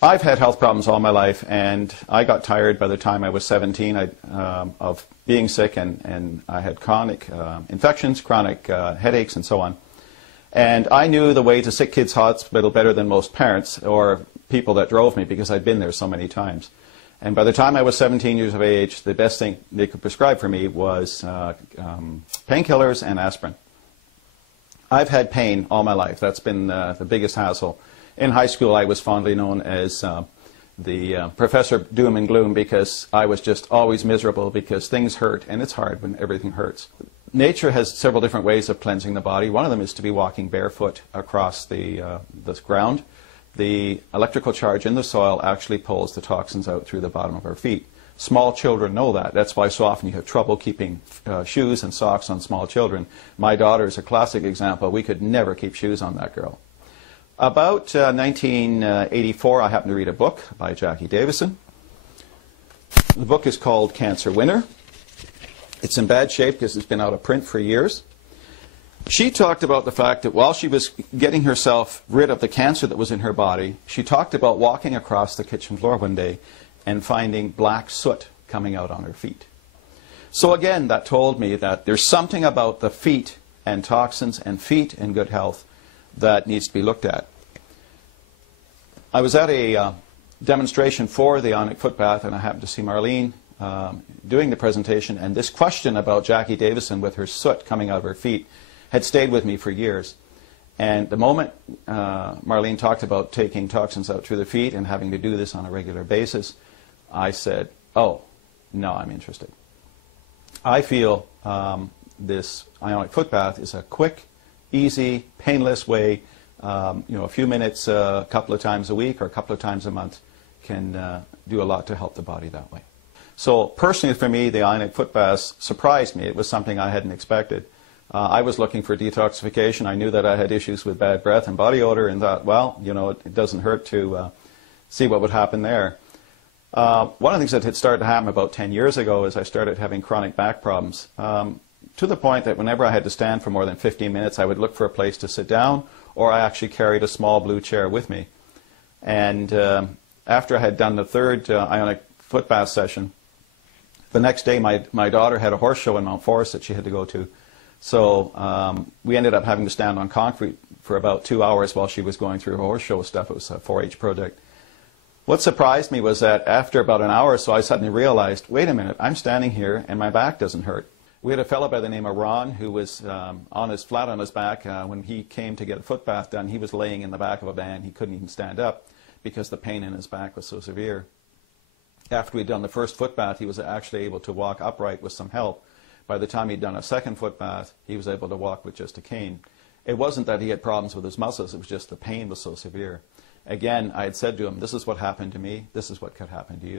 I've had health problems all my life, and I got tired by the time I was 17 of being sick, and I had chronic infections, chronic headaches, and so on. And I knew the way to sick kids' hospital better than most parents or people that drove me, because I'd been there so many times. And by the time I was 17 years of age, the best thing they could prescribe for me was painkillers and aspirin. I've had pain all my life. That's been the biggest hassle. In high school, I was fondly known as the Professor Doom and Gloom, because I was just always miserable because things hurt, and it's hard when everything hurts. Nature has several different ways of cleansing the body. One of them is to be walking barefoot across the ground. The electrical charge in the soil actually pulls the toxins out through the bottom of our feet. Small children know that. That's why so often you have trouble keeping shoes and socks on small children. My daughter is a classic example. We could never keep shoes on that girl. About 1984, I happened to read a book by Jackie Davison. The book is called Cancer Winner. It's in bad shape because it's been out of print for years. She talked about the fact that while she was getting herself rid of the cancer that was in her body, she talked about walking across the kitchen floor one day and finding black soot coming out on her feet. So again, that told me that there's something about the feet and toxins and feet in good health that needs to be looked at. I was at a demonstration for the ionic foot bath, and I happened to see Marlene doing the presentation, and this question about Jackie Davison with her soot coming out of her feet had stayed with me for years. And the moment Marlene talked about taking toxins out through the feet and having to do this on a regular basis, I said, oh, no, I'm interested. I feel this ionic foot bath is a quick, easy, painless way, a few minutes a couple of times a week or a couple of times a month can do a lot to help the body that way. So personally for me, the ionic foot bath surprised me. It was something I hadn't expected. I was looking for detoxification. I knew that I had issues with bad breath and body odor, and thought, well, it doesn't hurt to see what would happen there. One of the things that had started to happen about 10 years ago is I started having chronic back problems, to the point that whenever I had to stand for more than 15 minutes, I would look for a place to sit down, or I actually carried a small blue chair with me. And after I had done the third ionic foot bath session, the next day my daughter had a horse show in Mount Forest that she had to go to. So we ended up having to stand on concrete for about 2 hours while she was going through her horse show stuff. It was a 4-H project. What surprised me was that after about an hour or so, I suddenly realized, wait a minute, I'm standing here and my back doesn't hurt. We had a fellow by the name of Ron who was flat on his back. When he came to get a foot bath done, he was laying in the back of a van. He couldn't even stand up because the pain in his back was so severe. After we'd done the first foot bath, he was actually able to walk upright with some help. By the time he'd done a second foot bath, he was able to walk with just a cane. It wasn't that he had problems with his muscles, it was just the pain was so severe. Again, I had said to him, this is what happened to me, this is what could happen to you.